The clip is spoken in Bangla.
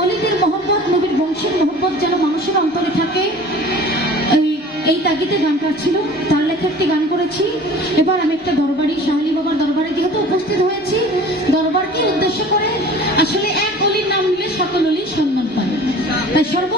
অলিদের মোহাম্মদ নবীর বংশের মোহাম্মদ যেন মানুষের অন্তরে থাকে। এই তাগিতে গান গানটা ছিল তার লেখা একটি গান করেছি। এবার আমি একটা দরবারি, শাহালি বাবার দরবারে যেহেতু উপস্থিত হয়েছি, দরবারকে উদ্দেশ্য করে আসলে এক অলির নাম নিলে সকল অলির সম্মান পায়। তাই সর্ব